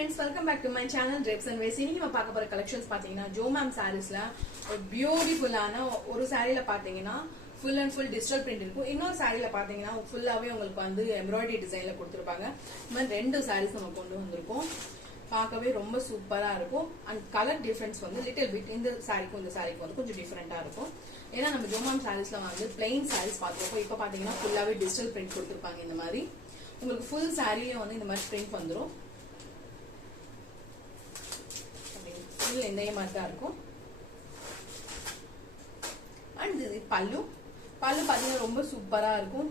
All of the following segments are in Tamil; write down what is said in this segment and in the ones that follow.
friends, welcome back to my channel Drapes and Ways. இன்னைக்கு நம்ம பார்க்க போற collections பாத்தீங்கன்னா ஜோ மேம் sareesல ஒரு பியூட்டிஃபுல்லான ஒரு சாரில பாத்தீங்கன்னா full and full digital print இருக்கும். இன்னொரு சாரில பாத்தீங்கன்னா ஃபுல்லாவே உங்களுக்கு வந்து எம்ப்ராய்டரி டிசைன்ல கொடுத்திருப்பாங்க. இந்த ரெண்டு sarees நம்ம கொண்டு வந்திருக்கோம். பார்க்கவே ரொம்ப சூப்பரா இருக்கும். அண்ட் கலர் டிஃபரன்ஸ் வந்து லிட்டில் பிட் இந்த சாரிக்கும் இந்த சாரிக்கும் வந்து கொஞ்சம் டிஃபரெண்டா இருக்கும். ஏன்னா நம்ம ஜோ மேம் sareesல வந்து plain sarees பார்த்திருப்போம். இப்போ பாத்தீங்கன்னா ஃபுல்லாவே டிஜிட்டல் print கொடுத்திருப்பாங்க. இந்த மாதிரி உங்களுக்கு ஃபுல் சாரியும் வந்து இந்த மாதிரி print வந்துரும். இந்த மாதிரி தான் இருக்கும். அண்ட் இது பல்லு பாத்தீங்கன்னா ரொம்ப சூப்பரா இருக்கும்.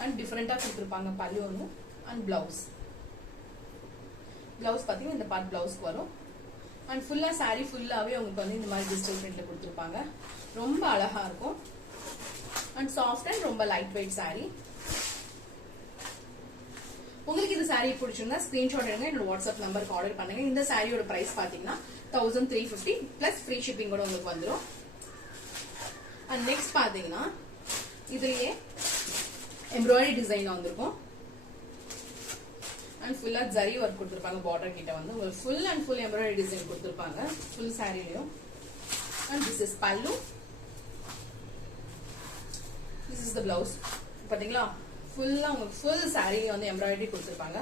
அண்ட் டிஃபரெண்டா கொடுத்துருப்பாங்க பல்லு ஒன்று. அண்ட் பிளவுஸ் பாத்தீங்கன்னா இந்த பார்ட் பிளவுஸ்க்கு வரும். அண்ட் ஃபுல்லா சாரி ஃபுல்லாவே உங்களுக்கு வந்து இந்த மாதிரி டிஜிட்டல் பிரிண்ட்ல கொடுத்துருப்பாங்க. ரொம்ப அழகா இருக்கும். அண்ட் சாஃப்ட் அண்ட் ரொம்ப லைட் வெயிட் சாரி. உங்களுக்கு இந்த சாரி பிடிச்சிருந்தா ஸ்கிரீன்ஷாட் எடுங்க, என்னோட வாட்ஸ்அப் நம்பருக்கு ஆர்டர் பண்ணுங்க. இந்த சாரியோட பிரைஸ் பாத்தீங்கன்னா 1350 பிளஸ் ஃப்ரீ ஷிப்பிங் கூட உங்களுக்கு வந்துடும். அண்ட் நெக்ஸ்ட் பாத்தீங்கன்னா இதுலயே எம்ப்ராய்டரி டிசைன் வந்திருக்கும். அண்ட் ஃபுல்லா ஜரி ஒர்க் கொடுத்துருப்பாங்க. பார்டர் கிட்ட வந்து உங்களுக்கு full and full embroidery design கொடுத்துருப்பாங்க ஃபுல் சாரிலையும். அண்ட் திஸ் இஸ் பல்லு. This is the blouse. பாத்தீங்களா ஃபுல்லா உங்களுக்கு ஃபுல் சாரி வந்து எம்ப்ராய்டரி கொடுத்துருப்பாங்க.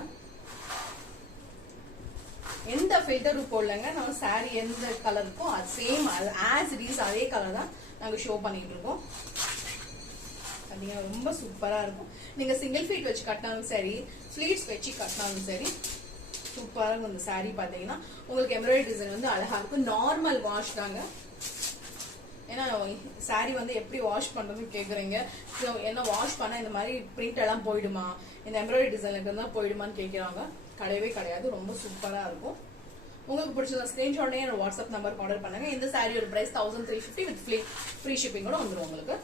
எந்த ஃபில்டரும் போடலங்க. நம்ம சாரி எந்த கலர் இருக்கோ அது சேம் ஆஸ் இட் இஸ் அதே கலர் தான் நாங்க ஷோ பண்ணிட்டு இருக்கோம். பாத்தீங்கன்னா ரொம்ப சூப்பரா இருக்கும். நீங்க சிங்கிள் ஃபீட் வச்சு கட்டினாலும் சரி, ஸ்லீவ்ஸ் வச்சு கட்டினாலும் சரி சூப்பரா இருக்கும். இந்த சாரி பாத்தீங்கன்னா உங்களுக்கு எம்ப்ராய்டரி டிசைன் வந்து அழகா இருக்கும். நார்மல் வாஷ் தாங்க. ஏன்னா சாரி வந்து எப்படி வாஷ் பண்றதுன்னு கேக்குறீங்க. என்ன வாஷ் பண்ணா இந்த மாதிரி பிரிண்ட் எல்லாம் போயிடுமா, இந்த எம்ப்ராய்டரி டிசைன்ல இருந்தா போயிடுமான்னு கேக்குறாங்க. கிடையவே கிடையாது. ரொம்ப சூப்பரா இருக்கும். உங்களுக்கு பிடிச்ச ஸ்கிரீன்ஷாட்லயே என்னோட வாட்ஸ்அப் நம்பருக்கு ஆர்டர் பண்ணுங்க. இந்த சாரியோட பிரைஸ் 1350 வித் ஃப்ரீ ஷிப்பிங் கூட வந்துடும் உங்களுக்கு.